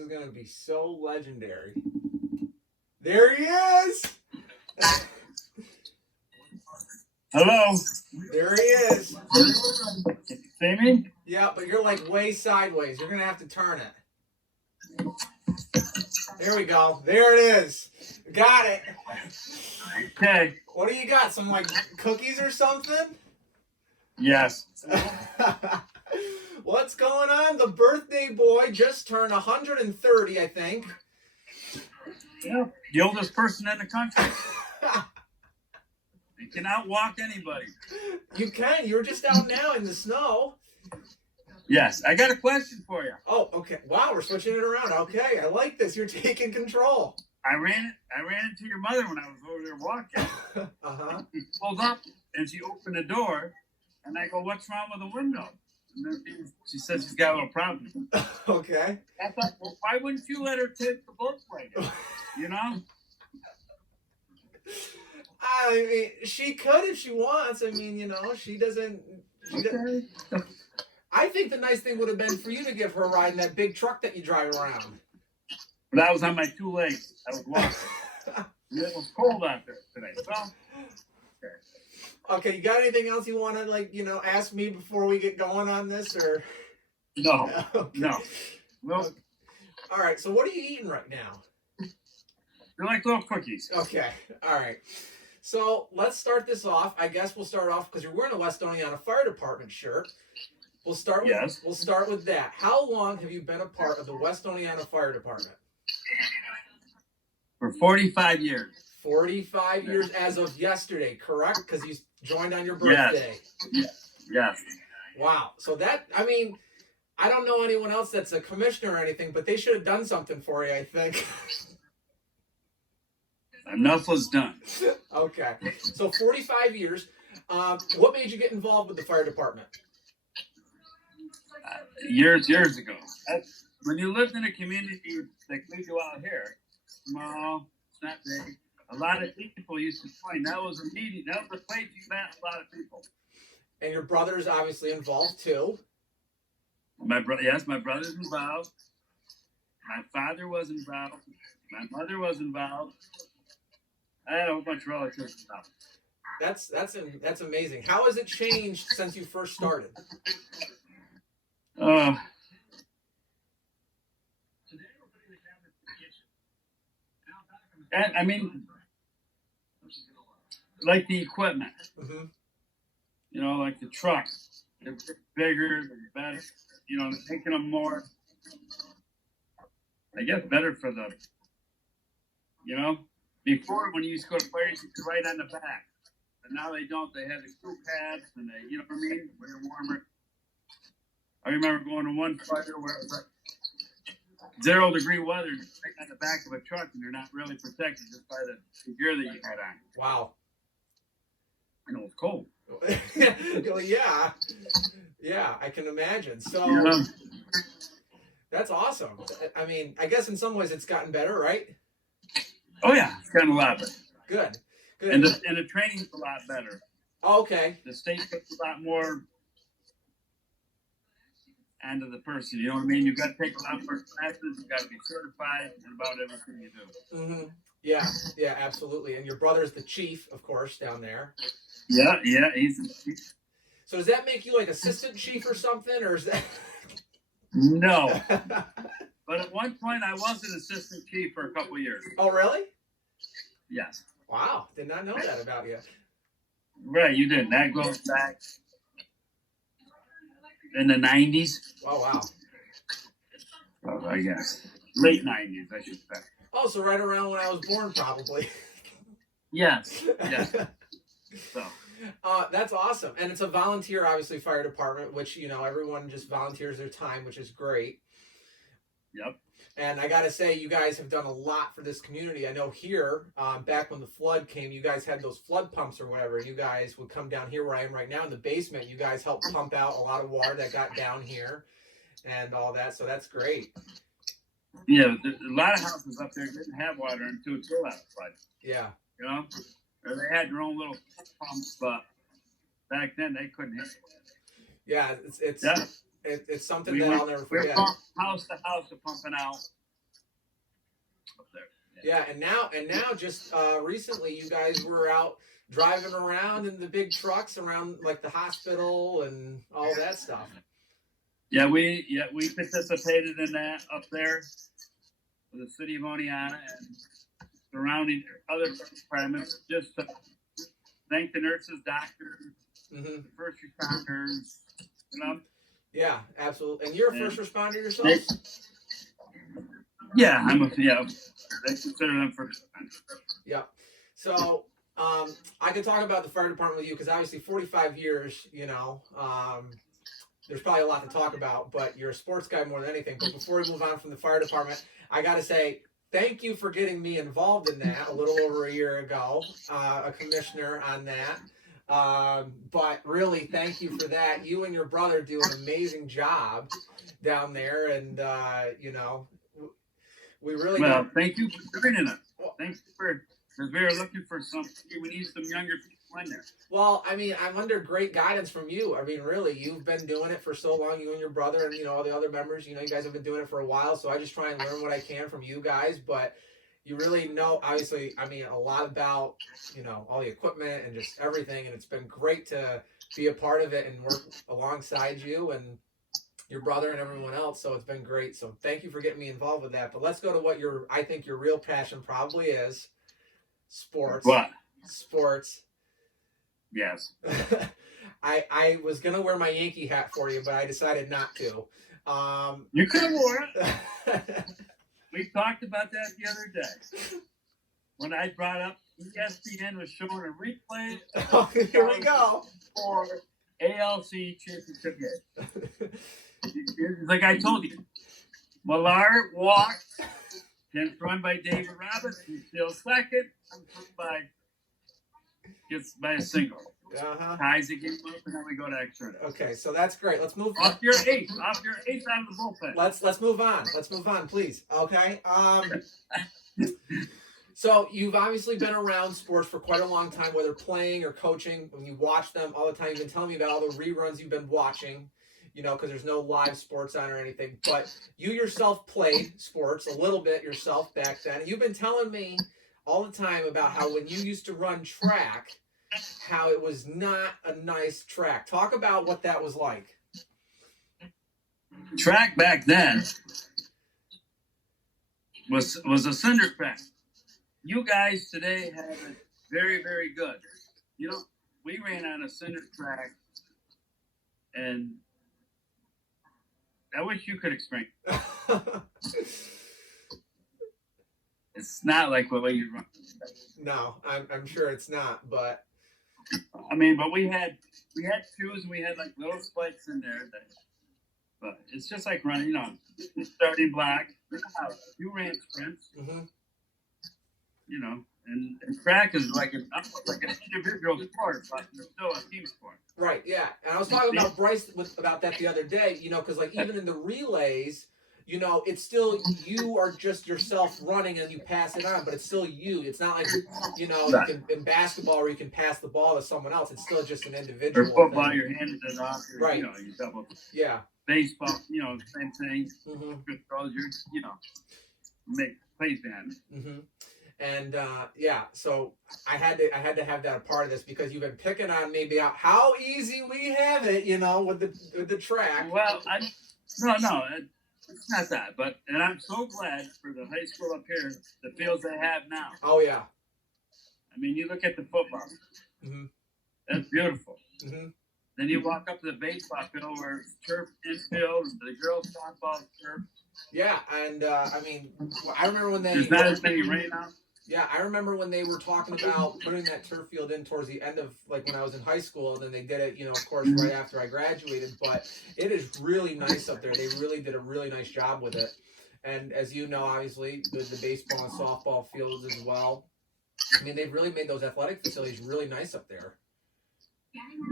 is going to be so legendary. There he is. Hello. There he is. Can you see me? Yeah, but you're like way sideways. You're going to have to turn it. There we go. There it is. Got it. Okay. What do you got? Some like cookies or something? Yes. What's going on? The birthday boy just turned 130, I think. Yeah. The oldest person in the country. You can outwalk anybody. You can. You're just out now in the snow. Yes. I got a question for you. Oh, okay. Wow, we're switching it around. Okay, I like this. You're taking control. I ran into your mother when I was over there walking. Uh-huh. She pulled up and she opened the door, and I go, "What's wrong with the window?" And then she says she's got a little problem. Okay. I thought, well, why wouldn't you let her take the Volkswagen? You know? I mean, she could if she wants. I mean, you know, she doesn't. I think the nice thing would have been for you to give her a ride in that big truck that you drive around. But I was on my two legs. I was walking. It was cold out there today. Well, okay, you got anything else you want to, like, you know, ask me before we get going on this, or? No. Okay. No. Well, okay. All right, so what are you eating right now? they're like little cookies. Okay, all right. So let's start this off. I guess we'll start off because you're wearing a West Oneonta Fire Department shirt. We'll start with, Yes. We'll start with that. How long have you been a part of the West Oneonta Fire Department? For 45 years. 45 years as of yesterday, correct? Because you joined on your birthday. Yes. Wow. So that, I mean, I don't know anyone else that's a commissioner or anything, but they should have done something for you, I think. Enough was done. Okay. So 45 years. What made you get involved with the fire department? Years ago. When you lived in a community like we do out here, small, it's not big, a lot of people used to join. That was a meeting. That was a place you met a lot of people. And your brother's obviously involved too. Yes, my brother's involved. My father was involved. My mother was involved. I had a whole bunch of relatives involved. That's amazing. How has it changed since you first started? And I mean, like the equipment, Mm-hmm. you know, like the trucks, they're bigger, they're better, you know, making them more, I guess, better for the, you know, before when you used to go to fires, you could ride on the back, but now they don't. They have the crew pads, and they, you know what I mean, where you're warmer. I remember going to one fire where it was like 0-degree weather, and you're on the back of a truck, and you're not really protected just by the gear that you had on. Wow. And it was cold. Well, yeah, I can imagine. So Yeah. That's awesome. I mean, I guess in some ways it's gotten better, right? Oh yeah, it's gotten a lot better. Good. And the training's a lot better. Oh, okay. The state puts a lot more onto the person. You know what I mean? You've got to take a lot more classes. You've got to be certified in about everything you do. Mm-hmm. Yeah, absolutely. And your brother's the chief, of course, down there. Yeah, he's. So does that make you like assistant chief or something, or is that? No. But at one point, I was an assistant chief for a couple of years. Oh, really? Yes. Wow, did not know that about you. Right, you didn't. That goes back in the 90s. Oh, wow. Oh, I guess. Late 90s, I should say. Oh, so right around when I was born, probably. Yes. So. That's awesome. And it's a volunteer, obviously, fire department, which, you know, everyone just volunteers their time, which is great. Yep. And I got to say, you guys have done a lot for this community. I know here, back when the flood came, you guys had those flood pumps or whatever. And you guys would come down here where I am right now in the basement. You guys helped pump out a lot of water that got down here and all that. So that's great. Yeah, a lot of houses up there didn't have water until that flood. Yeah. You know? Or they had their own little pumps, but back then they couldn't handle it. Yeah, it's something We that went, I'll never forget. We were house to house pumping out up there. Yeah, and now just recently you guys were out driving around in the big trucks around like the hospital and all that stuff. Yeah, we participated in that up there with the city of Oneonta and surrounding other departments, just to thank the nurses, doctors, Mm-hmm. first responders, you know. Yeah, absolutely. And you're a first responder yourself? Yeah, they consider them first responders. Yeah. So I could talk about the fire department with you because obviously 45 years, there's probably a lot to talk about, but you're a sports guy more than anything. But before we move on from the fire department, I got to say thank you for getting me involved in that a little over a year ago, a commissioner on that. But really, thank you for that. You and your brother do an amazing job down there, and we really thank you for joining us. Thanks for, because we were looking for we need some younger people in there. Well, I mean, I'm under great guidance from you. I mean, really, you've been doing it for so long, you and your brother and, all the other members, you guys have been doing it for a while. So I just try and learn what I can from you guys. But you really know, obviously, I mean, a lot about, all the equipment and just everything. And it's been great to be a part of it and work alongside you and your brother and everyone else. So it's been great. So thank you for getting me involved with that. But let's go to what I think your real passion probably is. Sports. What? Sports. Yes. I was gonna wear my Yankee hat for you, but I decided not to. You could have worn it. We talked about that the other day when I brought up ESPN was showing a replay. Oh, here we go. For ALC championship game. Like I told you, Millard walked. Then run by David Roberts. He's still second. Gets by a single. Ties the game up, and then we go to extra. Okay, so that's great. Let's move off your eighth out of the bullpen. Let's move on. Let's move on, please. Okay. So you've obviously been around sports for quite a long time, whether playing or coaching. When you watch them all the time, you've been telling me about all the reruns you've been watching. Because there's no live sports on or anything. But you yourself played sports a little bit yourself back then. You've been telling me all the time about how when you used to run track, how it was not a nice track. Talk about what that was like. Track back then was a cinder track. You guys today have it very, very good. We ran on a cinder track, and I wish you could explain. It's not like the way you run. No, I'm sure it's not, but I mean, but we had shoes and we had like little spikes in there. But it's just like running, starting block. You ran sprints, and track is like an individual sport, but it's still a team sport. Right, yeah. And I was talking about Bryce about that the other day, because like even in the relays, it's still you are just yourself running and you pass it on, but it's still you. It's not like, you can, in basketball where you can pass the ball to someone else. It's still just an individual. Or football, thing. You're handing it off. Right. You double. Yeah. Baseball, same thing. Make plays behind it. Mm-hmm. And so I had to have that a part of this because you've been picking on me about how easy we have it, with the track. Well, no, it's not that. And I'm so glad for the high school up here, the fields they have now. Oh yeah. I mean, you look at the football. Mm-hmm. That's beautiful. Mm-hmm. Then you walk up to the baseball field where it's turf infield, the girls' softball turf. Yeah, and I mean, I remember when there's not as many rain out. Yeah, I remember when they were talking about putting that turf field in towards the end of, like, when I was in high school, and then they did it, of course, right after I graduated. But it is really nice up there. They really did a really nice job with it. And as you know, obviously, the baseball and softball fields as well. I mean, they've really made those athletic facilities really nice up there.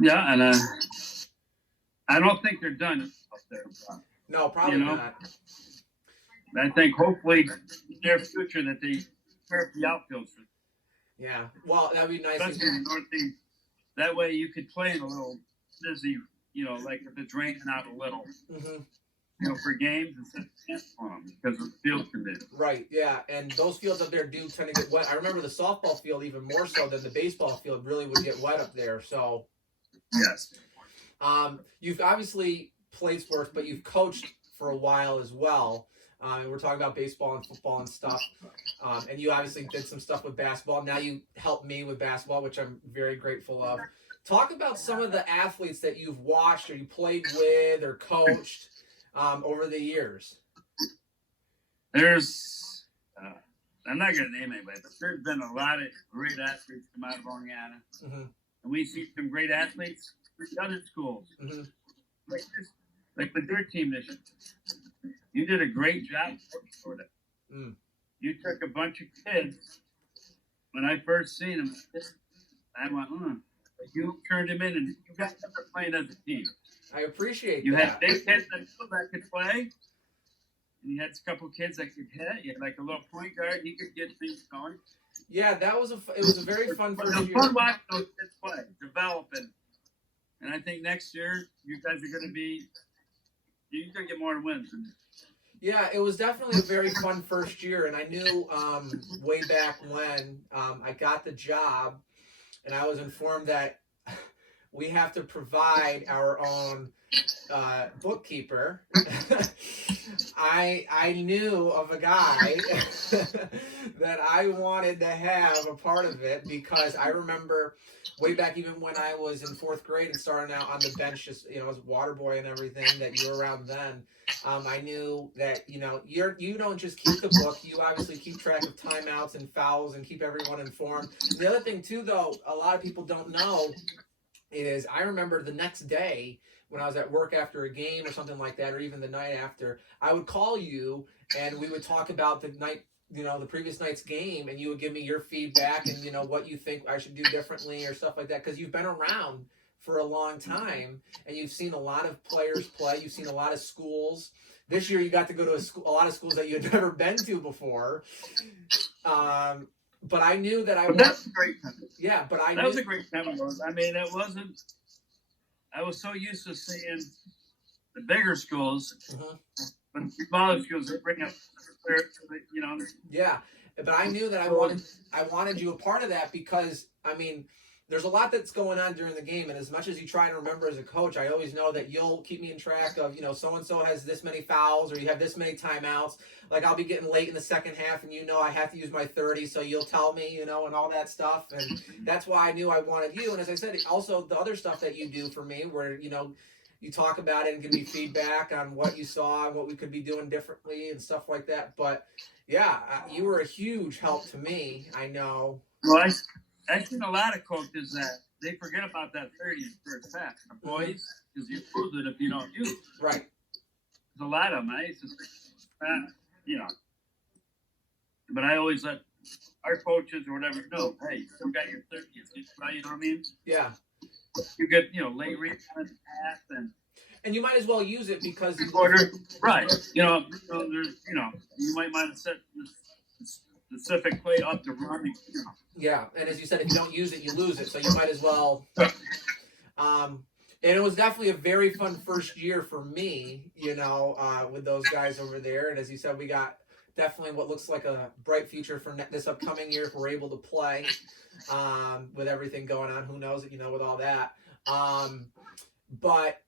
Yeah, and I don't think they're done up there. No, probably not. I think hopefully in the near future that they turf the outfields. Yeah, well, that'd be nice. Especially in the Northeast. That way you could play in a little busy, like if it's draining out a little. Mm-hmm. for games instead of canceling them because of field conditions. Right, yeah, and those fields up there do tend to get wet. I remember the softball field even more so than the baseball field really would get wet up there. So, Yes. you've obviously played sports, but you've coached for a while as well. And we're talking about baseball and football and stuff. And you obviously did some stuff with basketball. Now you help me with basketball, which I'm very grateful of. Talk about some of the athletes that you've watched or you played with or coached over the years. There's, I'm not going to name anybody, but there's been a lot of great athletes come out of Oneonta. Mm-hmm. And we see some great athletes from other schools. Mm-hmm. Like with your team this year. You did a great job for that. Mm. You took a bunch of kids. When I first seen them, I went, you turned them in and you got them playing as a team. I appreciate you that. You had big kids that could play. And you had a couple kids that could hit. You had like a little point guard. He could get things going. Yeah, it was a very fun first year. It was fun watching those kids play, developing. And I think next year you guys are going to be, you're going to get more wins. Yeah, it was definitely a very fun first year, and I knew way back when I got the job, and I was informed that we have to provide our own bookkeeper. I knew of a guy that I wanted to have a part of it because I remember way back even when I was in 4th grade and starting out on the bench, just as a water boy and everything that you were around then. I knew that you don't just keep the book, you obviously keep track of timeouts and fouls and keep everyone informed. And the other thing too, though, a lot of people don't know is I remember the next day when I was at work after a game or something like that, or even the night after, I would call you and we would talk about the night, the previous night's game, and you would give me your feedback and what you think I should do differently or stuff like that, because you've been around for a long time and you've seen a lot of players play. You've seen a lot of schools. This year you got to go to a lot of schools that you had never been to before. But I knew that that's a great time. Yeah, but that was a great time. I mean, it wasn't. I was so used to seeing the bigger schools, but the smaller schools they bring up, Yeah, but I knew that I wanted you a part of that because there's a lot that's going on during the game, and as much as you try to remember as a coach, I always know that you'll keep me in track of, so and so has this many fouls or you have this many timeouts. Like I'll be getting late in the second half, and I have to use my 30, so you'll tell me, and all that stuff, and that's why I knew I wanted you. And as I said, also the other stuff that you do for me, where you talk about it and give me feedback on what you saw and what we could be doing differently and stuff like that. But yeah, you were a huge help to me. I know. Well, I've seen a lot of coaches that they forget about that 30 first half. The boys, because you lose it if you don't use it. Right. There's a lot of them. I used to say, but I always let our coaches or whatever know, hey, you still got your 30. You know what I mean? Yeah. You get, late rebound pass and you might as well use it because right. There's, you might want to set specific play up to run. Yeah, and as you said, if you don't use it, you lose it. So you might as well. And it was definitely a very fun first year for me, with those guys over there. And as you said, we got definitely what looks like a bright future for this upcoming year if we're able to play with everything going on. Who knows, with all that. But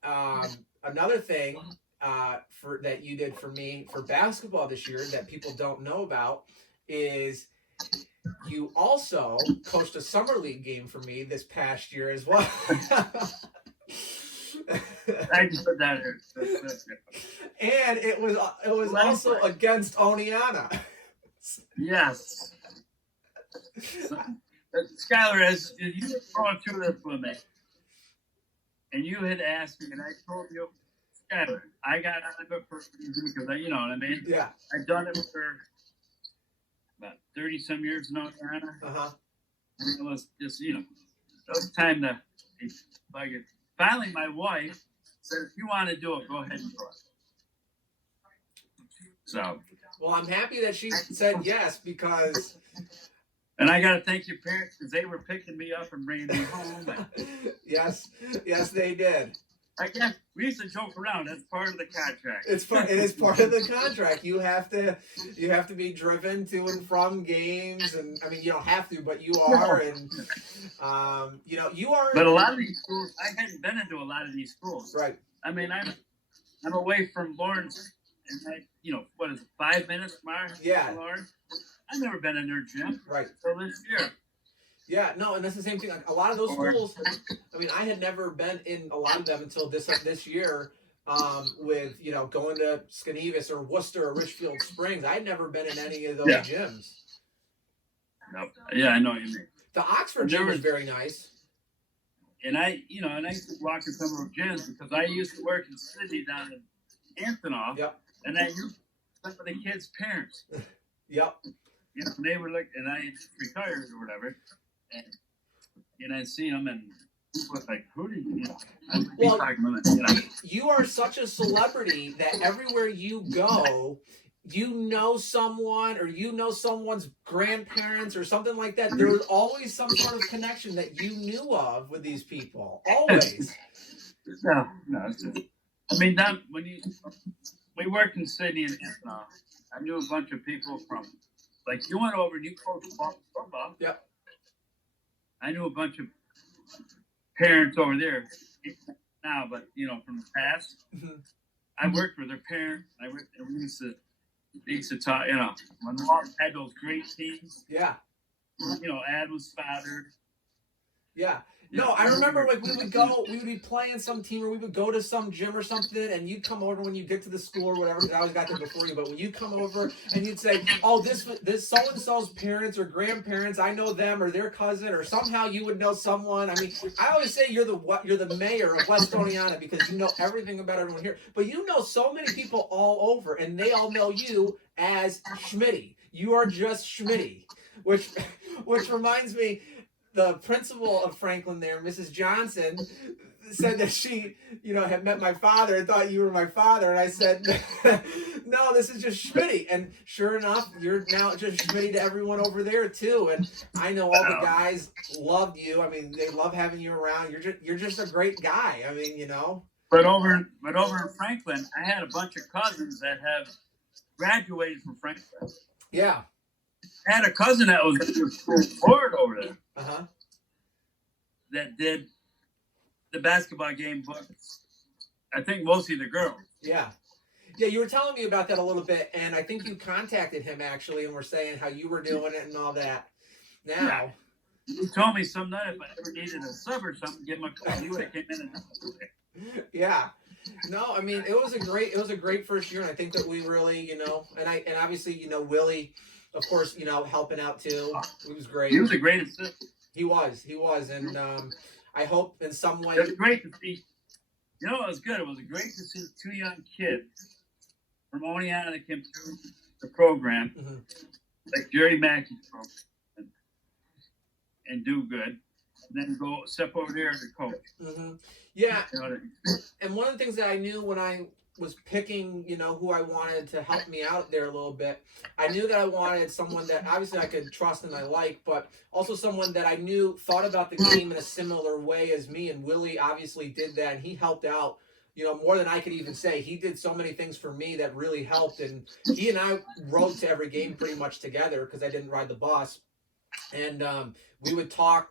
another thing that you did for me for basketball this year that people don't know about is you also coached a summer league game for me this past year as well. I just put that in. And it was also against Oneonta. Yes. Skylar, as you were going through this with me, and you had asked me, and I told you, Skylar, I got out of it for because you know what I mean? Yeah. I've done it for about 30-some years in Oneonta. It was just, it was time to bug it. Finally, my wife said, if you want to do it, go ahead and do it. So. Well, I'm happy that she said yes because. And I got to thank your parents because they were picking me up and bringing me home. Yes, they did. I guess we used to joke around. That's part of the contract. It is part of the contract. You have to be driven to and from games, and I mean you don't have to, but you are, and you are. But a lot of these schools, I hadn't been into a lot of these schools. Right. I mean, I'm away from Lawrence, and what is it, 5 minutes, Mark? Yeah. Lawrence. I've never been in their gym. Right. So this year. Yeah, no, and that's the same thing. Like, a lot of those schools, I mean, I had never been in a lot of them until this year, with going to Skenevis or Worcester or Richfield Springs. I had never been in any of those gyms. No. Yeah, I know what you mean. The Oxford gym was very nice. And I used to walk in some of those gyms because I used to work in Sydney down in Anthony. Yep. And I knew some of the kids' parents. Yep. They were like, and I retired or whatever. And I see them, and people was like, "Who do you?" Well, you are such a celebrity that everywhere you go, you know someone, or you know someone's grandparents, or something like that. There's always some sort of connection that you knew of with these people. Always. No. I mean, when we worked in Sydney, and I knew a bunch of people from, like, you went over and you coached football. Yep. I knew a bunch of parents over there now, but from the past, I worked with their parents. We used to talk. My mom had those great teams. Yeah. Adam's father. Yeah. No, I remember like we would be playing some team, or we would go to some gym or something, and you'd come over when you get to the school or whatever, because I always got there before you, but when you come over and you'd say, "Oh, this so-and-so's parents or grandparents, I know them, or their cousin," or somehow you would know someone. I mean, I always say you're the mayor of West Oneonta because you know everything about everyone here, but you know so many people all over, and they all know you as Schmitty. You are just Schmitty, which reminds me, the principal of Franklin there, Mrs. Johnson, said that she, had met my father and thought you were my father. And I said, no, this is just Schmitty. And sure enough, you're now just Schmitty to everyone over there too. And I know all the guys loved you. I mean, they love having you around. You're just a great guy. I mean, But over in Franklin, I had a bunch of cousins that have graduated from Franklin. Yeah. I had a cousin that was in the school board over there. Uh-huh. That did the basketball game books. I think mostly the girls. Yeah. Yeah, you were telling me about that a little bit, and I think you contacted him actually and were saying how you were doing it and all that. Now. He told me some night if I ever needed a sub or something, give him a call. He would have came in and Yeah. No, I mean it was a great first year, and I think that we really, and obviously, Willie, of course, helping out too. It was great. He was a great assistant. He was, and I hope in some way. It was great to see. It was good. It was great to see two young kids from Oneonta that came through the program, like Jerry Mackey's program, and do good. And then go step over there to coach. Yeah. And one of the things that I knew when I was picking, who I wanted to help me out there a little bit, I knew that I wanted someone that obviously I could trust and I like, but also someone that I knew thought about the game in a similar way as me. And Willie obviously did that, and he helped out, more than I could even say. He did so many things for me that really helped, and he and I rode to every game pretty much together because I didn't ride the bus. And we would talk,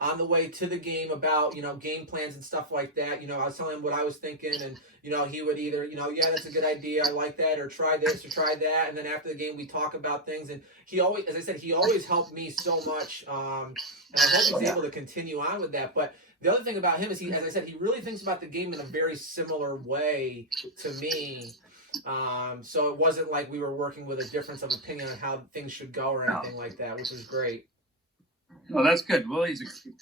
on the way to the game about, game plans and stuff like that. I was telling him what I was thinking, and, he would either, yeah, that's a good idea, I like that, or try this or try that. And then after the game, we talk about things. And he always, as I said, he always helped me so much. And I hope he's able to continue on with that. But the other thing about him is as I said, he really thinks about the game in a very similar way to me. So it wasn't like we were working with a difference of opinion on how things should go or anything like that, which was great. No, that's good. Willie's a good kid.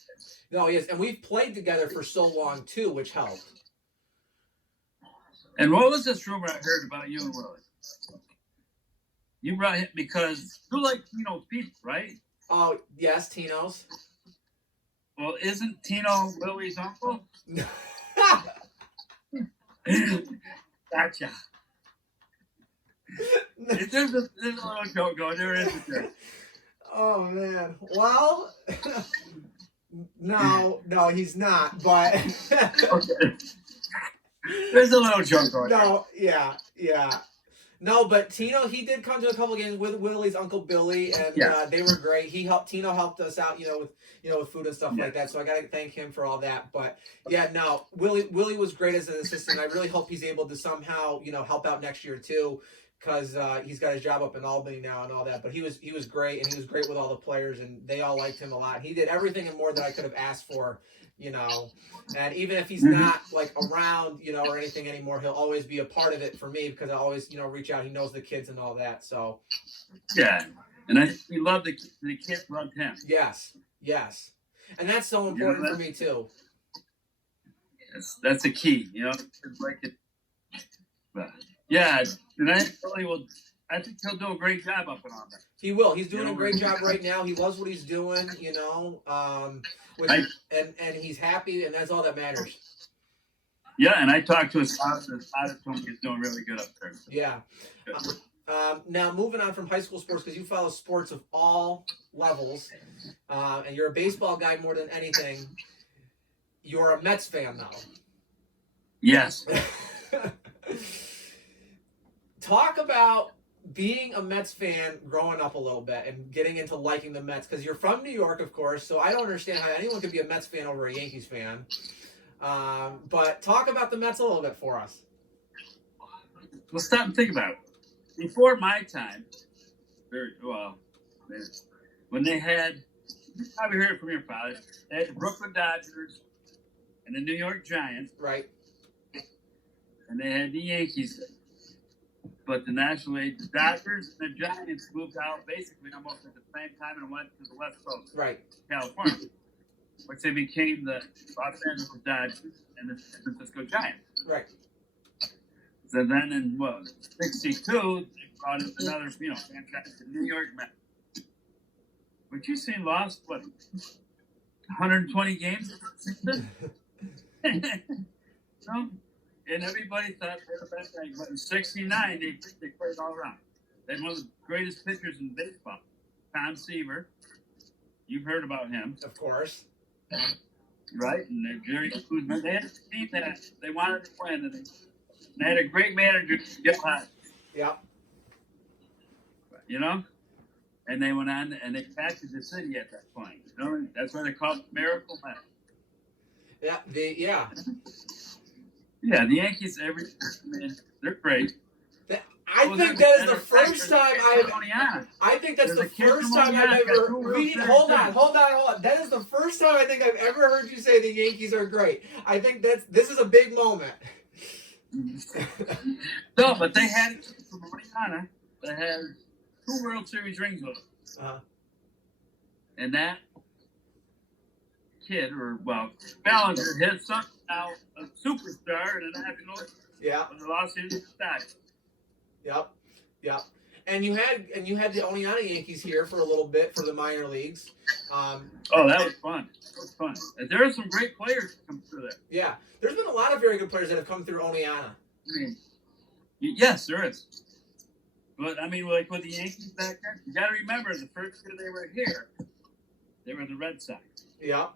No, yes, and we've played together for so long too, which helped. And what was this rumor I heard about you and Willie? You brought him because you like Tino's people, right? Oh, yes, Tino's. Well, isn't Tino Willie's uncle? Gotcha. There's a little joke going there, isn't there? Oh, man. Well, no, he's not, but... Okay. There's a little joke going on. No, yeah. No, but Tino, he did come to a couple games with Willie's Uncle Billy, and they were great. Tino helped us out, with food and stuff like that. So I gotta thank him for all that. But yeah, no, Willie was great as an assistant. I really hope he's able to somehow, help out next year too, because he's got his job up in Albany now and all that. But he was great, and he was great with all the players, and they all liked him a lot. He did everything and more that I could have asked for. And even if he's not like around, or anything anymore, he'll always be a part of it for me because I always, reach out. He knows the kids and all that. So yeah, and he loved the kids loved him. Yes, and that's so important for me too. That's the key, It's like it. But, yeah, and I think he'll do a great job up and on that. He will. He's doing a great job right now. He loves what he's doing, and he's happy, and that's all that matters. Yeah, and I talked to his father. His father told me he's doing really good up there. Yeah. Now, moving on from high school sports, because you follow sports of all levels, and you're a baseball guy more than anything, you're a Mets fan now. Yes. Talk about being a Mets fan growing up a little bit and getting into liking the Mets, because you're from New York, of course, so I don't understand how anyone could be a Mets fan over a Yankees fan. But talk about the Mets a little bit for us. Well, stop and think about it. Before my time, when they had, you probably heard it from your father, they had the Brooklyn Dodgers and the New York Giants. Right. And they had the Yankees. But the National League, the Dodgers and the Giants moved out basically almost at the same time and went to the West Coast, right, California, which they became the Los Angeles Dodgers and the San Francisco Giants. Right. So then in '62, they brought in another, franchise, the New York Mets. But you seen lost 120 games? And everybody thought they were the best thing. But in '69, they played all around. They had one of the greatest pitchers in baseball, Tom Seaver. You've heard about him. Of course. Right? And Jerry Kuzma. They had a team that they wanted to win. And they had a great manager, Gil Hodge. Yep. And they went on and they captured the city at that point. That's why they called it Miracle Mets. Yeah, Yeah, the Yankees, they're great. I think that is the first time I think that's the first time I've ever. Hold on. That is the first time I think I've ever heard you say the Yankees are great. I think this is a big moment. No, but they had a kid from Oneonta that had 2 World Series rings with them. And that kid, Ballinger, his son now a superstar in the National League. Yeah. Of the Los Angeles Dodgers. Yep. And you had the Oneonta Yankees here for a little bit for the minor leagues. That was fun. There are some great players that come through there. Yeah. There's been a lot of very good players that have come through Oneonta. Yes, there is. But, like with the Yankees back then, you got to remember the first year they were here, they were the Red Sox. Yep.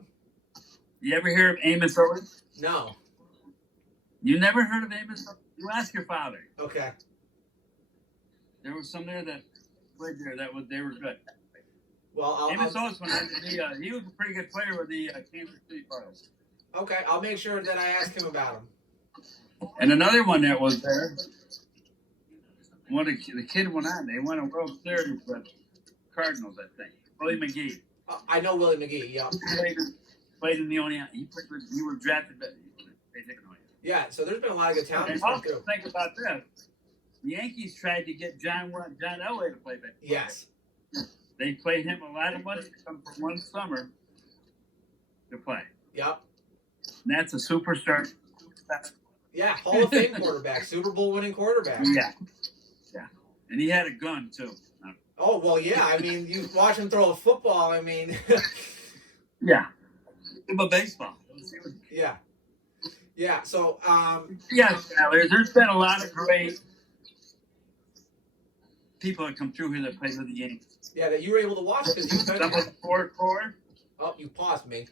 You ever hear of Amos Owens? No. You never heard of Amos Owens? You ask your father. Okay. There was some there that played there they were good. Well, Amos Owens went on to he was a pretty good player with the Kansas City Royals. Okay, I'll make sure that I ask him about him. And another one that was there, the kid went on. They won a World Series with Cardinals, I think. Willie McGee. I know Willie McGee. Yeah. Played in the Oneonta. He was drafted. Yeah. So there's been a lot of good talent. And also think about this. The Yankees tried to get John Elway to play baseball. Yes. They paid him a lot of money to come for one summer to play. Yep. And that's a superstar. Yeah, Hall of Fame quarterback, Super Bowl winning quarterback. Yeah. And he had a gun too. Oh well, yeah. You watch him throw a football. Yeah. But baseball. Yeah. So. Yes, Tyler. There's been a lot of great people that come through here that play with the Yankees. Yeah, that you were able to watch because you. Some of the core. Oh, you paused me.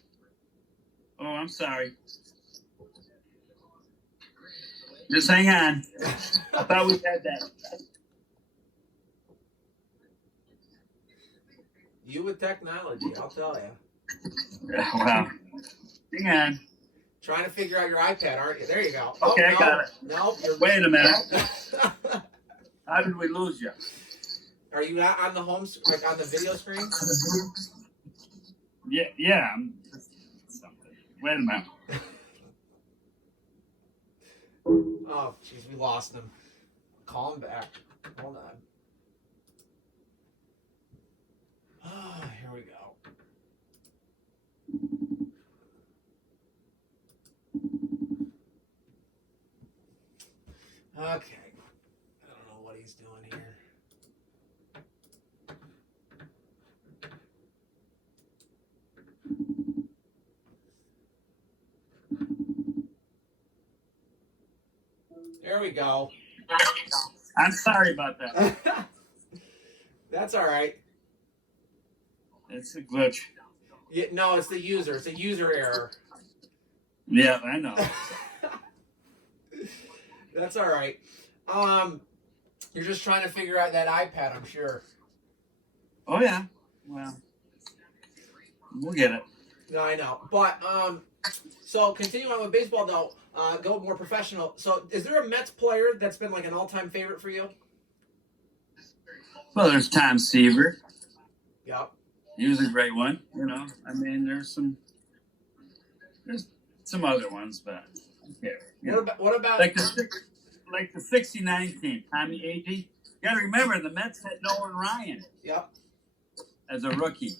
Oh, I'm sorry. Just hang on. I thought we had that. You with technology, I'll tell you. Wow. Hang on. Trying to figure out your iPad, aren't you? There you go. Okay, I got it. No, you're... Wait a minute. How did we lose you? Are you not on the like on the video screen? Yeah. Wait a minute. Oh, jeez, we lost him. Call him back. Hold on. Ah, here we go. Okay. I don't know what he's doing here. There we go. I'm sorry about that. That's all right. It's a glitch. Yeah, no, it's the user. It's a user error. Yeah, I know. That's all right. You're just trying to figure out that iPad, I'm sure. Oh yeah. Well, we'll get it. No, I know. But so continuing on with baseball though, go more professional. So is there a Mets player that's been like an all-time favorite for you? Well, there's Tom Seaver. Yep. He was a great one. You know, I mean, there's some other ones, but okay. What about like the '69 team, Tommy Agee? You got to remember the Mets had Nolan Ryan. Yep. As a rookie.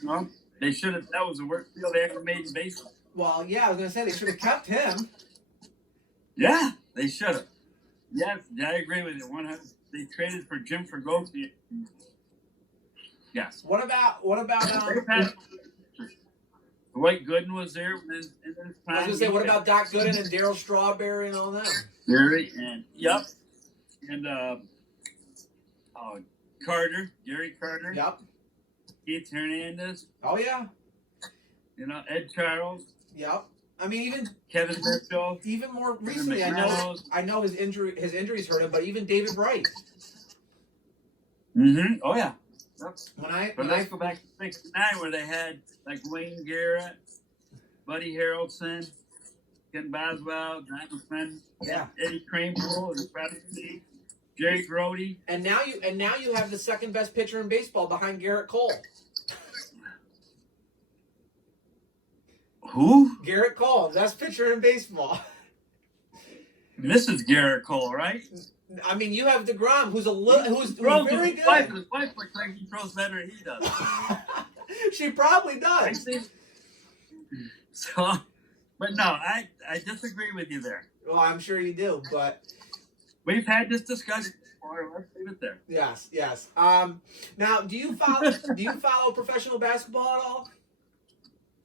You know, they should have. That was the worst deal they ever made in baseball. Well, yeah, I was gonna say they should have kept him. Yeah, they should have. Yes, I agree with you. 100. They traded for Jim Fregosi. Yes. What about Dwight Gooden was there in his prime. I was gonna say, what about Doc Gooden and Darryl Strawberry and all that? Yep. And Carter, Gary Carter. Yep. Keith Hernandez. Oh yeah. You know, Ed Charles. Yep. I mean, even Kevin Mitchell. Even more recently, I know his injuries hurt him, but even David Wright. Mm-hmm. Oh yeah. Let's go back to '69 where they had like Wayne Garrett, Buddy Harrelson, Ken Boswell, Jonathan, Eddie Kramer, Jerry Grody. And now you have the second best pitcher in baseball behind Garrett Cole. Who? Garrett Cole, best pitcher in baseball. Mrs. Garrett Cole, right? I mean, you have DeGrom, who's very good. His wife looks like he throws better than he does. She probably does. So, but no, I disagree with you there. Well, I'm sure you do, but we've had this discussion before. Let's leave it there. Yes. Now, do you follow professional basketball at all?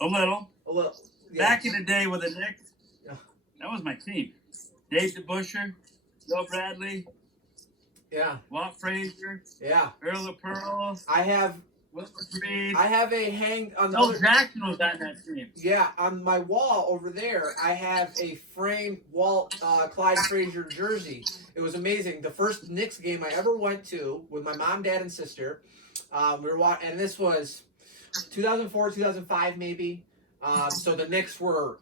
A little. Yeah. Back in the day with the Knicks, that was my team. Dave DeBuscher, Bill Bradley, Walt Frazier, Earl of Pearl. I have a hang on the Bill Jackson was on that team. Yeah, on my wall over there, I have a framed Walt Clyde Frazier jersey. It was amazing. The first Knicks game I ever went to with my mom, dad, and sister. We were watching, and this was 2004, 2005, maybe. So the Knicks were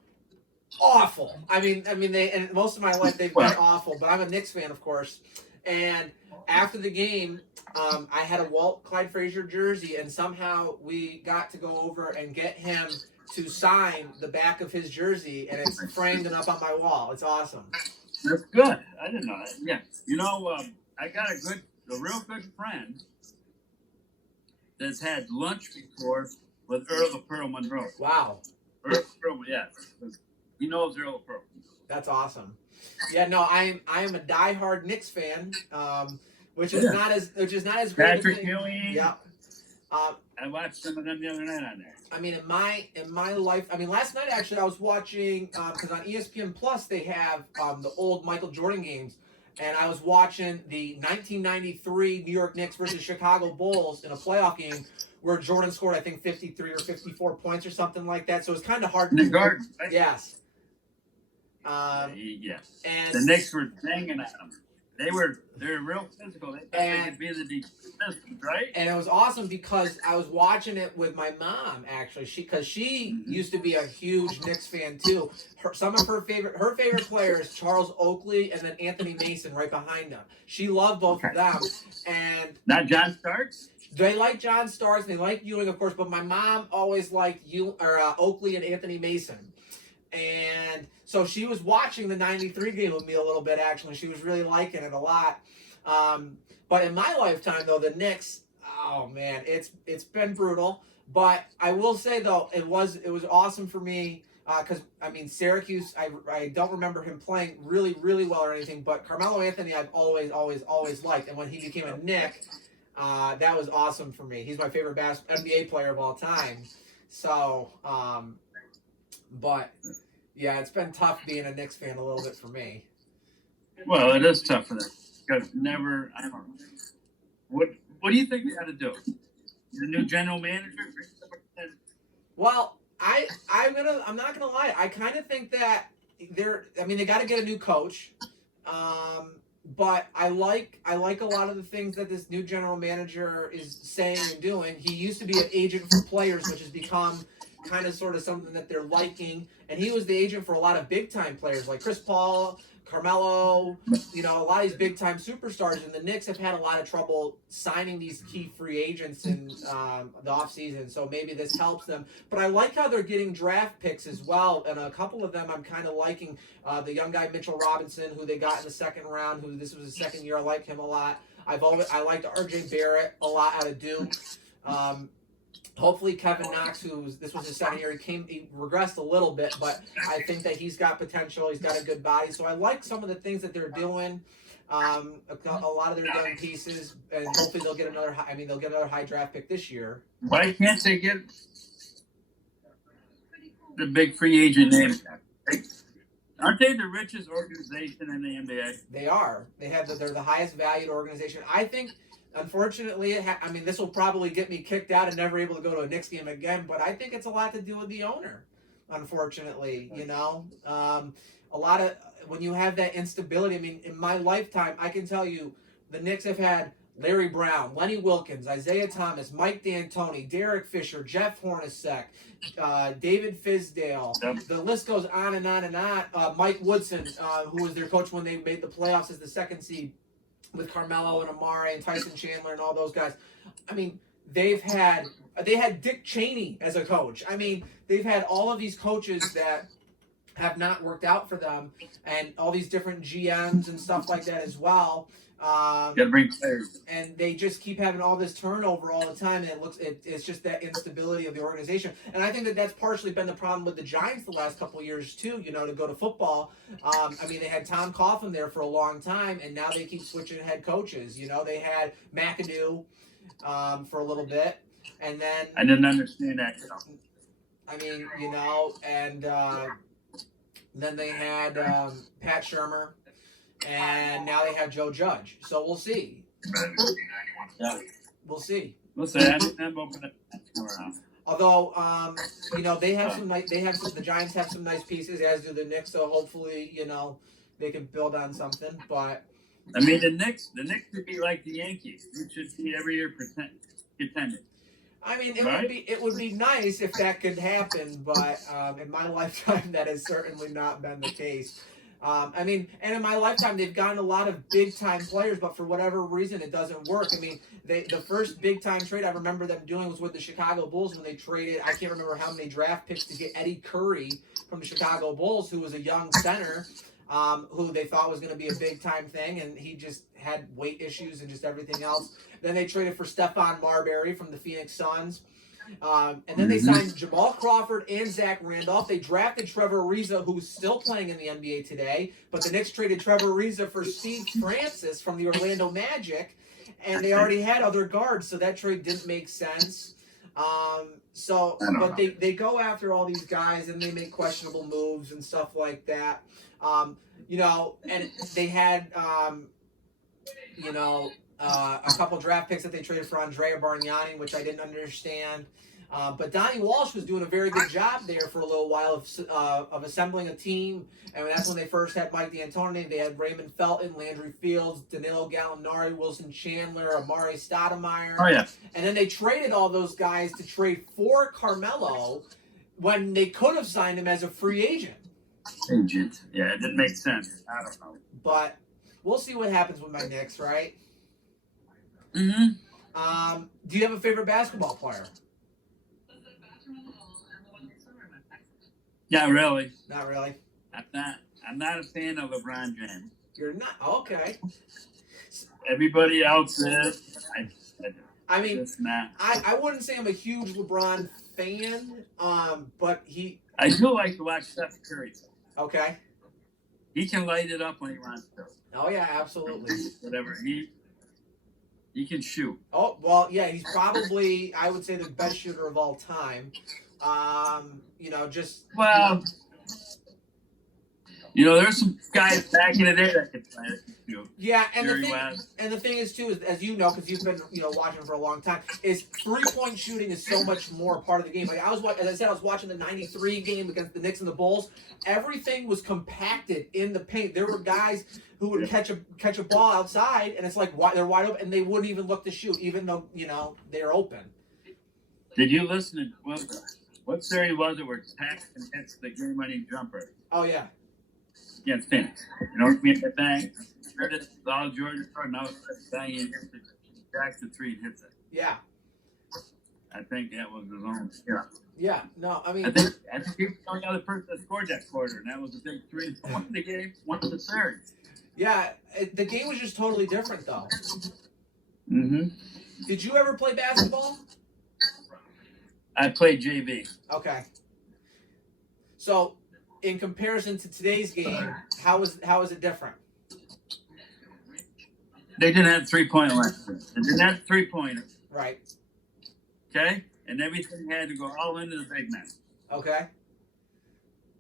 awful. I mean, they, and most of my life they've been awful. But I'm a Knicks fan, of course. And after the game, I had a Walt Clyde Frazier jersey, and somehow we got to go over and get him to sign the back of his jersey, and it's framed and up on my wall. It's awesome. That's good. I didn't know that. Yeah, you know, I got a real good friend that's had lunch before with Earl of Pearl Monroe. Wow. Earl of Pearl, yeah. He knows Earl of Pearl. That's awesome. Yeah, no, I am a diehard Knicks fan, which is not as great. Patrick Ewing. Yeah. I watched some of them the other night on there. I mean, in my life, I mean, last night actually I was watching because on ESPN Plus they have the old Michael Jordan games, and I was watching the 1993 New York Knicks versus Chicago Bulls in a playoff game where Jordan scored, I think, 53 or 54 points or something like that. So it was kind of hard. In the Garden, right? Yes. Yes. And the Knicks were banging at them. They were real physical. They thought they could be the defense, right? And it was awesome because I was watching it with my mom actually. Because she used to be a huge Knicks fan too. Some of her favorite players, Charles Oakley and then Anthony Mason right behind them. She loved both of them. And not John Starks. They like John Starks. They like Ewing, of course, but my mom always liked Oakley and Anthony Mason. And so she was watching the '93 game with me a little bit. Actually, she was really liking it a lot. But in my lifetime, though, the Knicks, oh man, it's been brutal. But I will say though, it was awesome for me because I mean Syracuse, I don't remember him playing really well or anything. But Carmelo Anthony, I've always liked, and when he became a Knick, that was awesome for me. He's my favorite NBA player of all time. So, but yeah, it's been tough being a Knicks fan a little bit for me. Well, it is tough for them because I don't know. What do you think they got to do? The new general manager? Well, I'm not gonna lie. I kind of think that they got to get a new coach. But I like a lot of the things that this new general manager is saying and doing. He used to be an agent for players, which has become kind of sort of something that they're liking. And he was the agent for a lot of big time players like Chris Paul, Carmelo, a lot of these big time superstars. And the Knicks have had a lot of trouble signing these key free agents in the offseason. So maybe this helps them. But I like how they're getting draft picks as well. And a couple of them I'm kind of liking. The young guy Mitchell Robinson, who they got in the second round, who this was his second year. I like him a lot. I liked RJ Barrett a lot out of Duke. Hopefully Kevin Knox, this was his second year, he regressed a little bit, but I think that he's got potential. He's got a good body. So I like some of the things that they're doing. A lot of their young pieces, and hopefully they'll get another high draft pick this year. Why can't they get the big free agent name? Aren't they the richest organization in the NBA? They are. They're the highest valued organization. I think. Unfortunately, this will probably get me kicked out and never able to go to a Knicks game again. But I think it's a lot to do with the owner. Unfortunately, a lot of when you have that instability. I mean, in my lifetime, I can tell you, the Knicks have had Larry Brown, Lenny Wilkins, Isaiah Thomas, Mike D'Antoni, Derek Fisher, Jeff Hornacek, David Fizdale. Yep. The list goes on and on and on. Mike Woodson, who was their coach when they made the playoffs as the second seed, with Carmelo and Amare and Tyson Chandler and all those guys. I mean, they had Dick Cheney as a coach. I mean, they've had all of these coaches that have not worked out for them, and all these different GMs and stuff like that as well. Gotta bring players. And they just keep having all this turnover all the time, and it's just that instability of the organization. And I think that's partially been the problem with the Giants the last couple of years too. To go to football. They had Tom Coughlin there for a long time, and now they keep switching head coaches. They had McAdoo for a little bit, and then I didn't understand that. And then they had Pat Shurmur. And now they have Joe Judge. So we'll see. Yeah. We'll see. We'll see. I'm open to Although, they have the Giants have some nice pieces, as do the Knicks. So hopefully, they can build on something. But the Knicks could be like the Yankees. It should be every year contending. It would be nice if that could happen, but in my lifetime, that has certainly not been the case. And in my lifetime, they've gotten a lot of big-time players, but for whatever reason, it doesn't work. The first big-time trade I remember them doing was with the Chicago Bulls when they traded, I can't remember how many draft picks to get Eddie Curry from the Chicago Bulls, who was a young center, who they thought was going to be a big-time thing, and he just had weight issues and just everything else. Then they traded for Stephon Marbury from the Phoenix Suns. And then they signed Jamal Crawford and Zach Randolph. They drafted Trevor Ariza, who's still playing in the NBA today. But the Knicks traded Trevor Ariza for Steve Francis from the Orlando Magic. And they already had other guards, so that trade didn't make sense. But they go after all these guys, and they make questionable moves and stuff like that. And they had, a couple draft picks that they traded for Andrea Bargnani, which I didn't understand. But Donnie Walsh was doing a very good job there for a little while of assembling a team. And that's when they first had Mike D'Antoni. They had Raymond Felton, Landry Fields, Danilo Gallinari, Wilson Chandler, Amari Stoudemire. Oh, yeah. And then they traded all those guys to trade for Carmelo when they could have signed him as a free agent. Yeah, it didn't make sense. I don't know. But we'll see what happens with my Knicks, right? Mm-hmm. Do you have a favorite basketball player? Yeah, really. Not really. I'm not a fan of LeBron James. You're not? Okay. Everybody else is. I mean, just not. I wouldn't say I'm a huge LeBron fan, but I do like to watch Steph Curry. Okay. He can light it up when he wants to. Oh yeah, absolutely. Whatever he can shoot. Oh well, yeah, he's probably, I would say, the best shooter of all time. Well, there's some guys back in the day that could play. Yeah, and the thing is too, is, as you know, because you've been watching for a long time, is 3-point shooting is so much more a part of the game. Like as I said, I was watching the '93 game against the Knicks and the Bulls. Everything was compacted in the paint. There were guys who would catch a ball outside, and it's like they're wide open, and they wouldn't even look to shoot, even though they're open. Did you listen to what series was it where Paxton hits the game-winning jumper? Oh yeah. Yeah, Phoenix. We had the bang. All Jordan now banging hits it. Jacks the 3 and hits it. Yeah. I think that was his own. Yeah. Yeah. No, I mean. I think he was the only other person that scored that quarter, and that was the big 3. Won the game, won the third. Yeah, the game was just totally different, though. Mm-hmm. Did you ever play basketball? I played JV. Okay. So, in comparison to today's game, how is it different? They didn't have 3-point line. They didn't have 3-pointers. Right. Okay? And everything had to go all into the big man. Okay.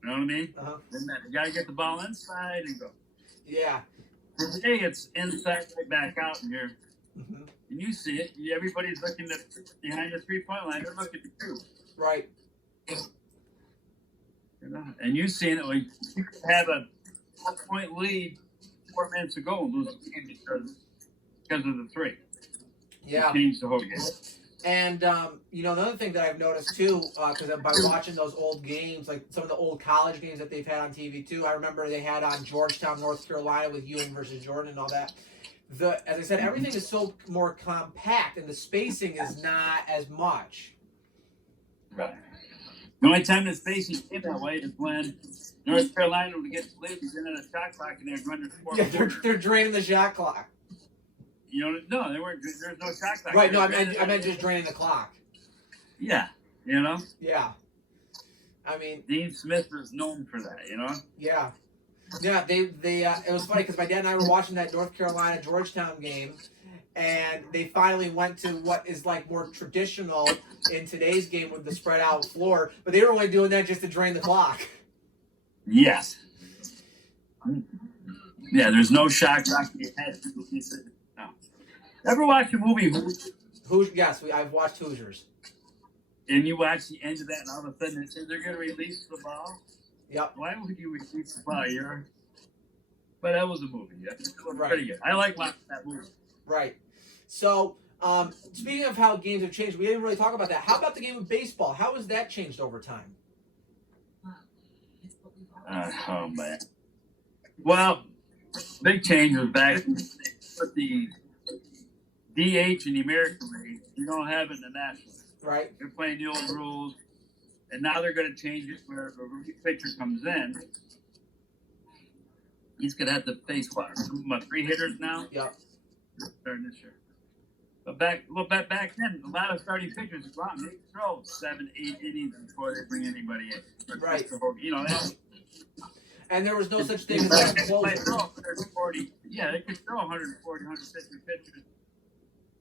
You know what I mean? Uh-huh. You got to get the ball inside and go. Yeah. Today it's inside, right back out in here. Mm-hmm. And you see it. Everybody's looking behind the 3-point line. They're looking at you. Right. And you've seen it. Like, you could have a 4-point lead 4 minutes ago and lose the game because of the 3. Yeah. It changed the whole game. And, another thing that I've noticed, too, because by watching those old games, like some of the old college games that they've had on TV, too, I remember they had on Georgetown, North Carolina with Ewing versus Jordan and all that. As I said, everything is so more compact, and the spacing is not as much. Right. The only time the spacing came that way is when North Carolina would get leads in a shot clock and they'd run their 4 quarters. They're draining the shot clock. No, they weren't. There's no shot clock. Right, no, I meant just draining the clock. Yeah, Yeah. I mean, Dean Smith was known for that, Yeah. Yeah, they it was funny because my dad and I were watching that North Carolina Georgetown game, and they finally went to what is like more traditional in today's game with the spread out floor, but they were only doing that just to drain the clock. Yes. Yeah, there's no shot clock. No. Ever watch a movie? Yes, I've watched Hoosiers. And you watch the end of that, and all of a sudden it says they're going to release the ball. Yep. Why would you release the ball? But that was a movie. Yeah, it was Right. pretty good. I like watching that movie. Right. So, speaking of how games have changed, we didn't really talk about that. How about the game of baseball? How has that changed over time? Oh, man. Well, big change was back with the DH in the American League. You don't have it in the National. Right. They're playing the old rules, and now they're going to change it where a relief pitcher comes in. He's going to have to face what? About 3 hitters now? Yep. Starting this year. But back then, a lot of starting pitchers go out and they throw 7, 8 innings before they bring anybody in. Right. That. And there was no such thing as like a closer. They could throw 140, 150 pitchers.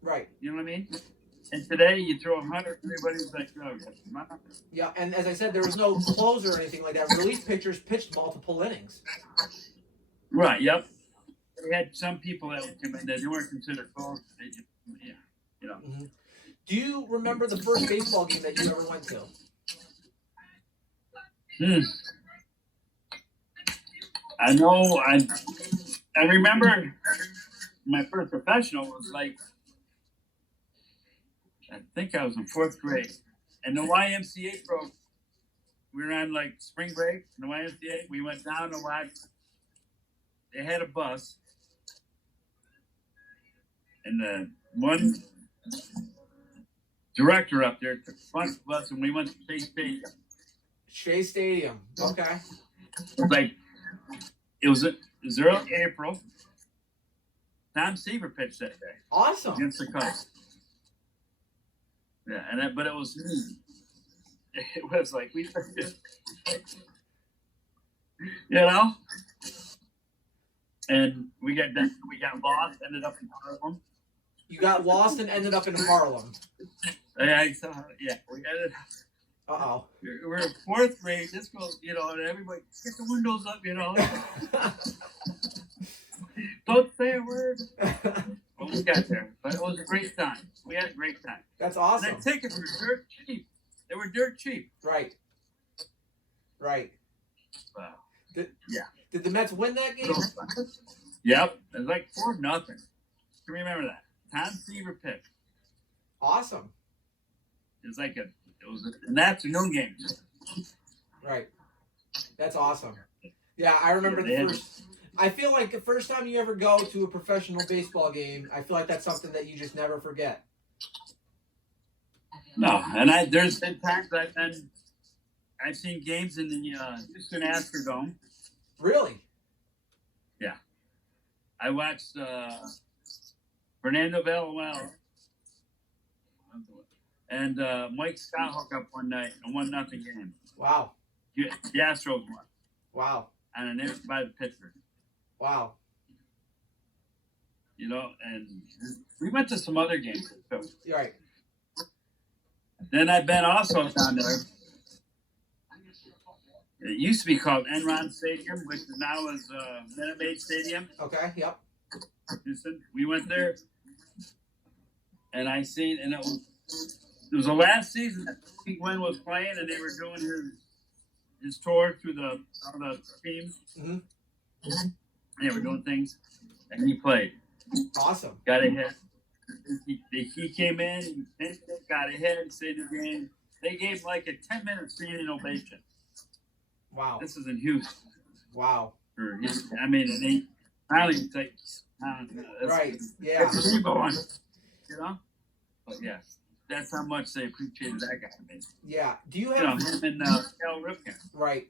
Right. You know what I mean? And today, you throw 100, everybody's like, oh, come on. Yeah, and as I said, there was no closer or anything like that. Relief pitchers pitched multiple innings. Right, yep. They had some people that would come in that they weren't considered close. Mm-hmm. Do you remember the first baseball game that you ever went to? I know. I remember my first professional was like, I think I was in 4th grade, and the YMCA program. We were on like spring break in the YMCA. We went down to watch. They had a bus, and the one director up there took a bunch of us, and we went to Shea Stadium. Shea Stadium. Okay. It was early April. Tom Seaver pitched that day. Awesome. Against the Cubs. Yeah, but it was like we, and we got lost, ended up in Harlem. You got lost and ended up in Harlem. Yeah, we ended up. Uh-oh. We're in 4th grade. This goes, and everybody get the windows up, Don't say a word. Well, we got there, but it was a great time. We had a great time. That's awesome. And the tickets were dirt cheap. They were dirt cheap. Right. Wow. Did the Mets win that game? Yep. It was like 4-0. Can you remember that? Tom Seaver pitched. Awesome. It was an afternoon game. Right. That's awesome. Yeah, I remember the first. I feel like the first time you ever go to a professional baseball game, I feel like that's something that you just never forget. No, and there's been times I've seen games in the Houston Astrodome. Really? Yeah. I watched Fernando Valenzuela and Mike Scott hook up one night in a 1-0 game. Wow. The Astros won. Wow. And an error by the pitcher. Wow. And we went to some other games. So. Right. Then I've been also down there. It used to be called Enron Stadium, which now is Minute Maid Stadium. Okay, yep. Houston. We went there, and it was the last season that Gwen was playing, and they were doing his tour through all the teams. Mm-hmm. They were doing things, and he played. Awesome. Got ahead. He came in, got ahead, saved the game. They gave like a 10-minute standing ovation. Wow. This is in Houston. Wow. And they finally take. Right. Yeah. But yes, that's how much they appreciated that guy. Yeah. Do you have him and Cal Ripken? Right.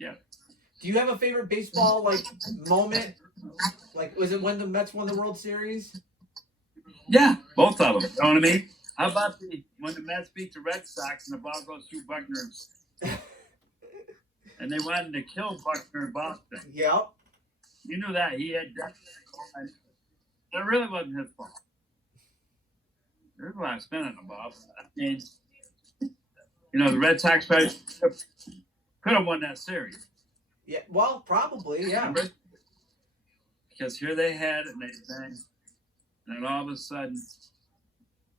Yeah. Do you have a favorite baseball moment? Like, was it when the Mets won the World Series? Yeah, both of them. You know what I mean? How about when the Mets beat the Red Sox and the ball goes through Buckner's, and they wanted to kill Buckner in Boston? Yep. You knew that he had. It really wasn't his fault. There's a lot of spin on the ball. The Red Sox could have won that series. Yeah. Well, probably. Yeah. Remember? Because here they had it, and they banged. And then all of a sudden,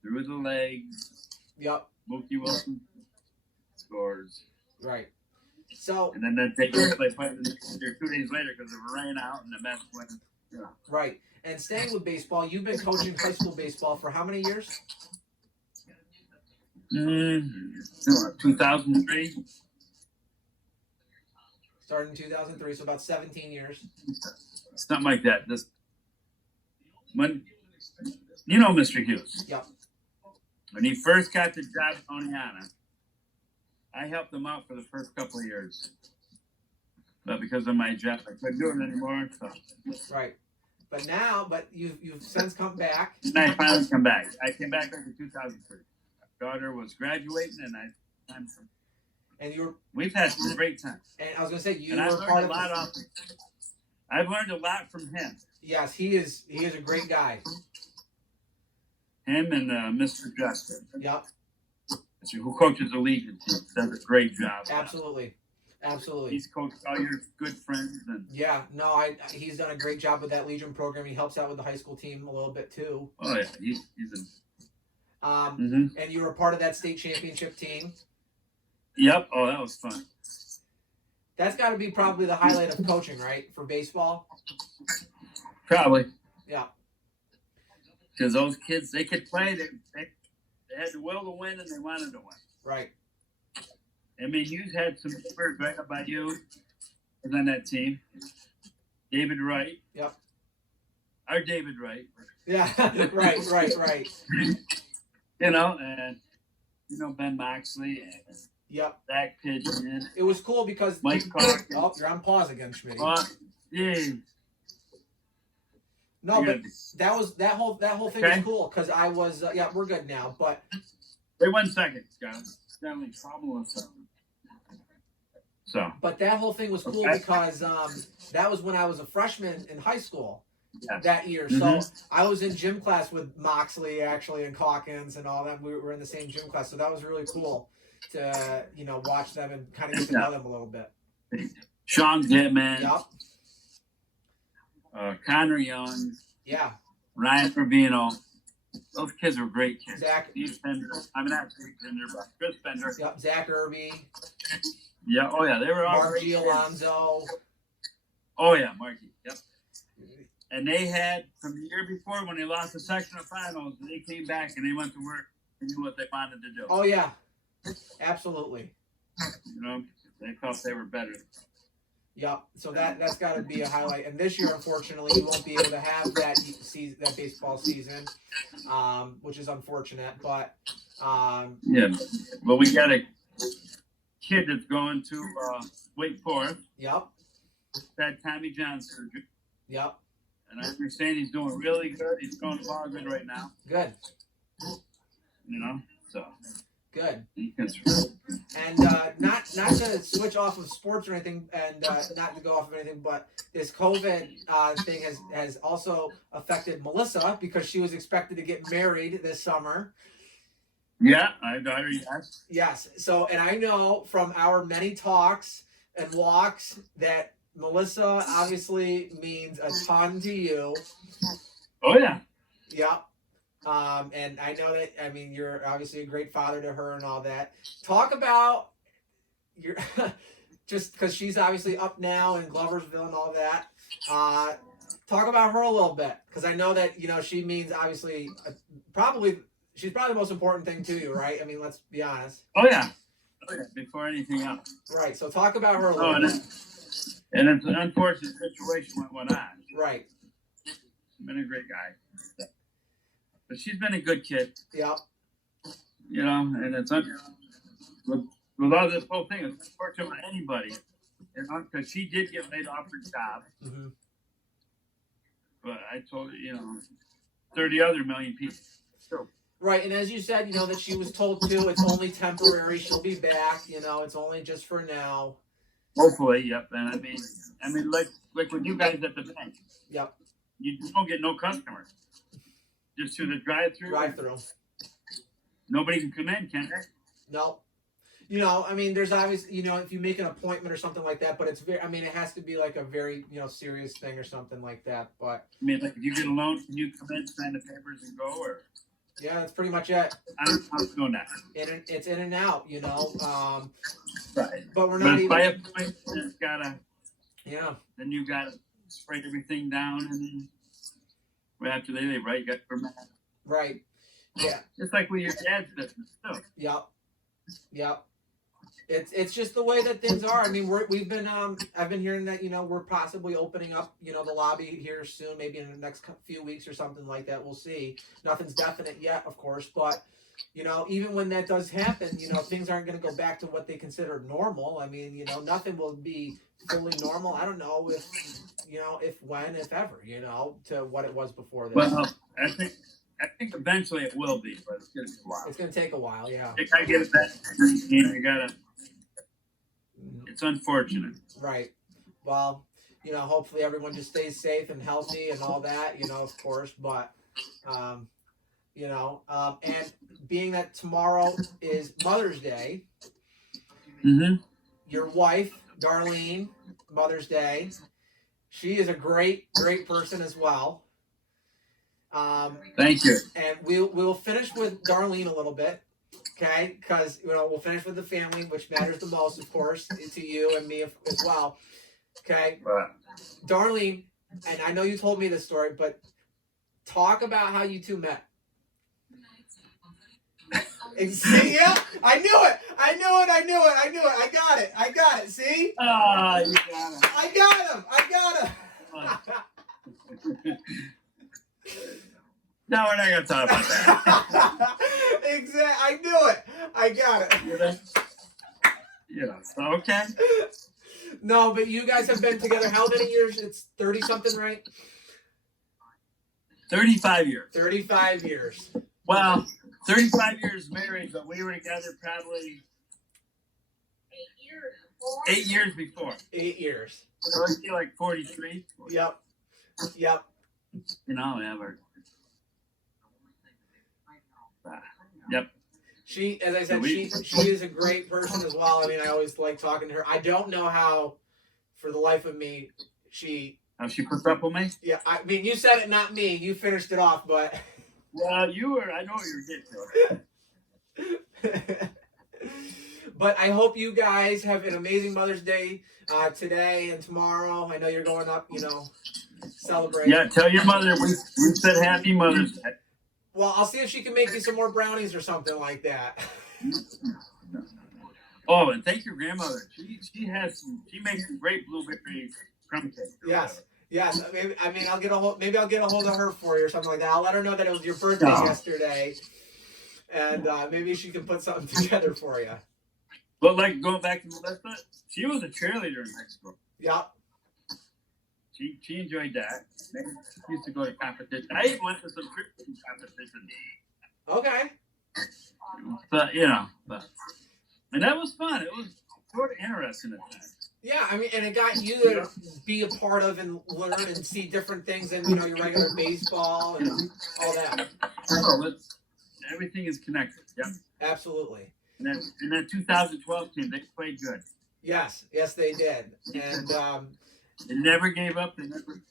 through the legs, yep. Mookie Wilson scores. Right. So. And then they play 2 days later because it ran out and the Mets went. Yeah. Right. And staying with baseball, you've been coaching high school baseball for how many years? 2003. Started in 2003, so about 17 years. Something like that. When Mr. Hughes. Yep. When he first got the job at Oneonta, I helped him out for the first couple of years. But because of my job, I couldn't do it anymore. So. Right. But you've since come back. And I finally come back. I came back in 2003. My daughter was graduating, and we've had some great times. And I was going to say, I've learned a lot from him. Yes, he is a great guy. Him and Mr. Justin. Yep. Who coaches the Legion team. Does a great job. Absolutely. He's coached all your good friends. He's done a great job with that Legion program. He helps out with the high school team a little bit too. Oh yeah, And you were part of that state championship team. Yep. Oh, that was fun. That's got to be probably the highlight of coaching, right, for baseball? Probably. Yeah. Because those kids, they could play. They had the will to win, and they wanted to win. Right. I mean, you had some spirit right up by you was on that team. David Wright. Yep. Our David Wright. Yeah. right. You know, and Ben Moxley and yep. Zach Pigeon. It was cool because Mike Clark. Oh, you're on pause again, Schmitty. Yeah. No, but that whole thing was cool because I was we're good now, but wait 1 second, guys. Stanley trouble with something. So. But that whole thing was cool because that was when I was a freshman in high school that year. So I was in gym class with Moxley actually and Calkins and all that. We were in the same gym class, so that was really cool to watch them and kind of get to know them a little bit. Sean Gittman. Yep. Connor Young. Yeah. Ryan Rubino. Those kids were great kids. Zach. Steve Fender. I'm not Steve Fender, but Chris Fender. Yep. Zach Irby. Yeah. Oh, yeah. They were all Marky Alonso. Oh, yeah. Marky. Yep. And they had, from the year before when they lost the sectional finals, they came back and they went to work and knew what they wanted to do. Oh, yeah. Absolutely. They thought they were better. Yep. So that's got to be a highlight. And this year, unfortunately, you won't be able to have that baseball season, which is unfortunate. But yeah. Well, we got a kid that's going to Wake Forest. Yep. Had Tommy John surgery. Yep. And I understand he's doing really good. He's going to ball good right now. Good. So. Good. And not to switch off of sports or anything, and not to go off of anything, but this COVID thing has also affected Melissa because she was expected to get married this summer. Yeah, I daughter, yes. Yes. So, and I know from our many talks and walks that Melissa obviously means a ton to you. Oh, yeah. Yep. And I know that, you're obviously a great father to her and all that. Talk about your, just because she's obviously up now in Gloversville and all that. Talk about her a little bit, because I know that, she means obviously, she's probably the most important thing to you, right? Let's be honest. Oh, yeah. Before anything else. Right. So talk about her a little bit. And it's an unfortunate situation what went on. Right. Been a great guy. But she's been a good kid. Yep. And it's with all this whole thing, it's unfortunate for anybody. Because she did get laid off her job. Mm-hmm. But I told her, 30 other million people. So. Right, and as you said, that she was told too, it's only temporary. She'll be back. It's only just for now. Hopefully, yep. And I mean, like with you guys at the bank. Yep. You don't get no customers. Just through the drive-through. Drive-through. Nobody can come in, can they? No. There's obviously, if you make an appointment or something like that, but it's very, it has to be like a very, serious thing or something like that. But like if you get a loan, can you come in, sign the papers, and go, or? Yeah, that's pretty much it. I don't know how it's going now. It's in and out, Right. But we're not even. By a point, it's gotta. Yeah. Then you gotta spray everything down, and then after they leave, right? You got permit. Right. Yeah. Just like with your dad's business too. Yep. It's just the way that things are. We've been I've been hearing that we're possibly opening up the lobby here soon, maybe in the next few weeks or something like that. We'll see. Nothing's definite yet, of course, but even when that does happen, things aren't going to go back to what they consider normal. Nothing will be fully normal. I don't know if when, if ever, to what it was before this. Well, I think eventually it will be, but it's going to take a while. It's going to take a while, yeah. You gotta get it back. You gotta. It's unfortunate. Right. Well, hopefully everyone just stays safe and healthy and all that, of course. But, and being that tomorrow is Mother's Day, your wife, Darlene, Mother's Day, she is a great, great person as well. Thank you. And we'll finish with Darlene a little bit, okay? Because we'll finish with the family, which matters the most, of course, to you and me as well. Okay, Right. Darlene, and I know you told me this story, but talk about how you two met. See, yeah, I knew it. I got it. See? Ah, you got it. I got him. No, we're not gonna talk about that. Exactly. I knew it. I got it. So, okay. No, but you guys have been together how many years? It's 30 something, right? 35 years. 35 years. Well, 35 years married, but we were together probably 8 years before. 8 years. So I feel like 43. Yep. Ever. Yep. She, as I said, she is a great person as well. I mean, I always like talking to her. I don't know how, for the life of me, How she puts up with me? Yeah, I mean, you said it, not me. You finished it off, but. Well, I know what you were getting to. But I hope you guys have an amazing Mother's Day today and tomorrow. I know you're going up, celebrate. Yeah, tell your mother we said Happy Mother's Day. Well, I'll see if she can make you some more brownies or something like that. Oh, and thank your grandmother. She makes some great blueberry crumb cake. Yes. Maybe I'll get a hold of her for you or something like that. I'll let her know that it was your birthday yesterday, and maybe she can put something together for you. But like going back to Melissa, she was a cheerleader in high school. Yep. She enjoyed that. She used to go to competition. I even went to some Christian competitions. Okay. But and that was fun. It was sort of interesting at times. Yeah, I mean, and it got you to be a part of and learn and see different things than your regular baseball and all that. Oh, everything is connected. Yep. Absolutely. And that 2012 team, they played good. Yes, they did, and they never gave up. They never,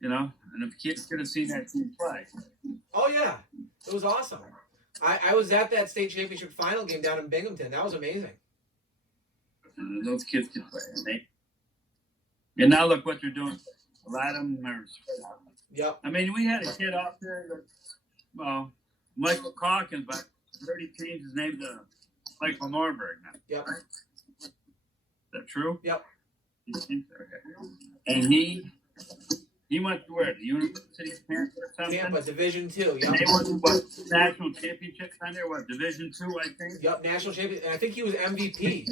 and if kids could have seen that team play. Oh yeah, it was awesome. I was at that state championship final game down in Binghamton. That was amazing. Those kids can play, and now look what they're doing. A lot of them are. Yep. I mean, we had a kid out there Michael Calkins, but already changed his name to Michael Norberg now. Yep. Right? Is that true? Yep. And he went to where? The University of Tampa or something? Tampa, Division II. Yep. They won national championships on there. What, Division II, I think? Yep, national champion. And I think he was MVP.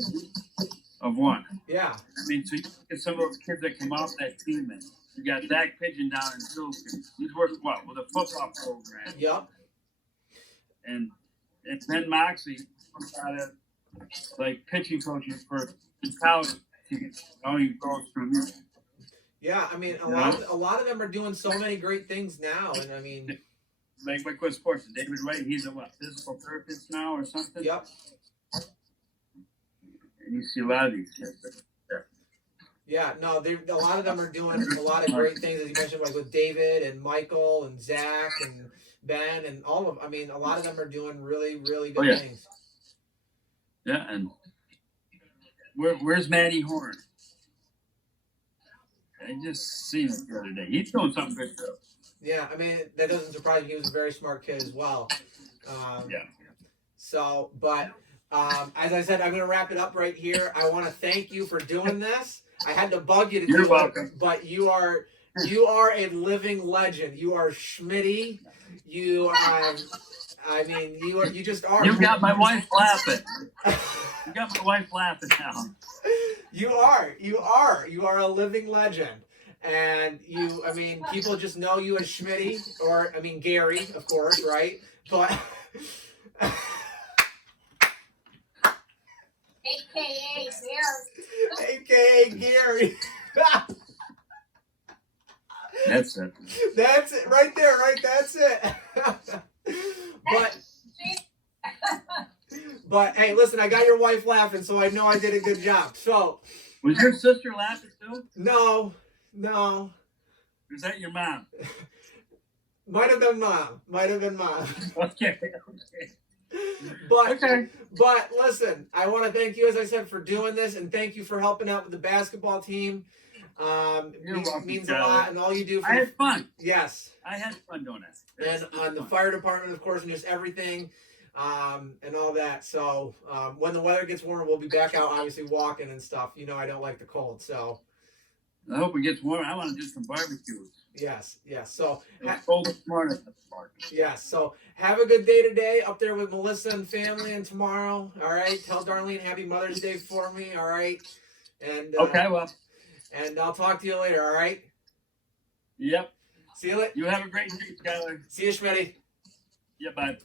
Of one. Yeah. I mean, so you get some of those kids that come off that team, and you got Zach Pigeon down in Silverton. He's working with a football program. Yep. And Ben Moxley got pitching coaching for the college teams. All he goes from here. Yeah, I mean, a lot of them are doing so many great things now, and I mean, like what sports? David Wright, he's a physical therapist now or something. Yep. And you see a lot of these kids. Yeah, no, a lot of them are doing a lot of great things, as you mentioned, like with David and Michael and Zach and Ben and all of. I mean, a lot of them are doing really, really good things. Yeah, and where's Matty Horn? I just seen him the other day. He's doing something good too. Yeah, I mean, that doesn't surprise me. He was a very smart kid as well. So, but as I said, I'm going to wrap it up right here. I want to thank you for doing this. I had to bug you to do it, but you are a living legend. You are Schmitty. You just are. You got my wife laughing. You got my wife laughing now. You are a living legend. And people just know you as Schmitty, or, Gary, of course, right? But. AKA Gary. That's it. That's it right there, right? That's it. But hey, listen, I got your wife laughing, so I know I did a good job. So, was your sister laughing too? No. Or is that your mom? Might have been mom. Might have been mom. Okay. But Okay. but listen, I want to thank you, as I said, for doing this, and thank you for helping out with the basketball team. You're welcome, Means a Tyler. lot, and all you do for I had fun. yes, I had fun doing that. and on the fire department, of course, and just everything, and all that. So when the weather gets warmer, we'll be back out, obviously walking and stuff. You know, I don't like the cold, so I hope it gets warm. I want to do some barbecues. yes. So It was cold this morning. yes, so have a good day today up there with Melissa and family, and tomorrow. All right, tell Darlene Happy Mother's Day for me. All right, and Okay, well. and I'll talk to you later. All right. Yep. See you later. You have a great day, Tyler. See you, Schmitty. Yeah, bye.